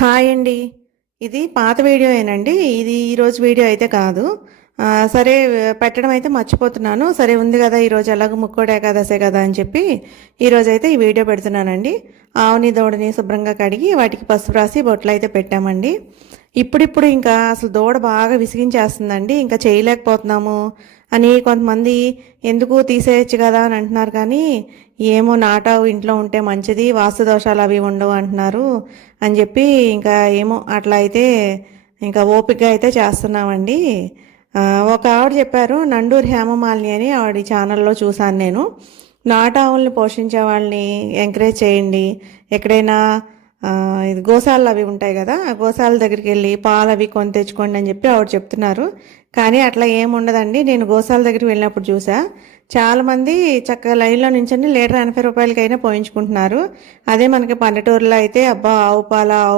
Hi అండి. ఇది పాత వీడియోయేనండి. ఇది ఈరోజు వీడియో అయితే కాదు. సరే పెట్టడం అయితే మర్చిపోతున్నాను. సరే ఉంది గదా! ఈరోజు ఎలాగో ముక్కోడి ఏకాదశే కదా అని చెప్పి ఈరోజైతే ఈ వీడియో పెడుతున్నానండి. ఆవుని, దూడని శుభ్రంగా కడిగి వాటికి పసుపు రాసి బొట్లయితే పెట్టామండి. ఇప్పుడిప్పుడు ఇంకా అసలు దూడ బాగా విసిగించేస్తుందండి. ఇంకా చేయలేకపోతున్నాము అని కొంతమంది ఎందుకు తీసేయచ్చు కదా అని అంటున్నారు. కానీ ఏమో నాటావు ఇంట్లో ఉంటే మంచిది, వాస్తు దోషాలు అవి ఉండవు అంటున్నారు అని చెప్పి ఇంకా ఏమో అట్లా అయితే ఇంకా ఓపికగా అయితే చేస్తున్నామండి. ఒక ఆవిడ చెప్పారు, నండూరి హేమమాలిని అని ఆవిడ ఛానల్లో చూశాను నేను. నాటావుల్ని పోషించే వాళ్ళని ఎంకరేజ్ చేయండి. ఎక్కడైనా ఇది గోశాలలు అవి ఉంటాయి కదా, ఆ గోశాల దగ్గరికి వెళ్ళి పాలు అవి కొని తెచ్చుకోండి అని చెప్పి ఆవిడ చెప్తున్నారు. కానీ అట్లా ఏముండదండి. నేను గోశాల దగ్గరికి వెళ్ళినప్పుడు చూసా, చాలామంది చక్కగా లైన్లో నుంచొని లీటర్ 80 రూపాయలకైనా పోయించుకుంటున్నారు. అదే మనకి పల్లెటూరులో అయితే అబ్బా ఆవు పాల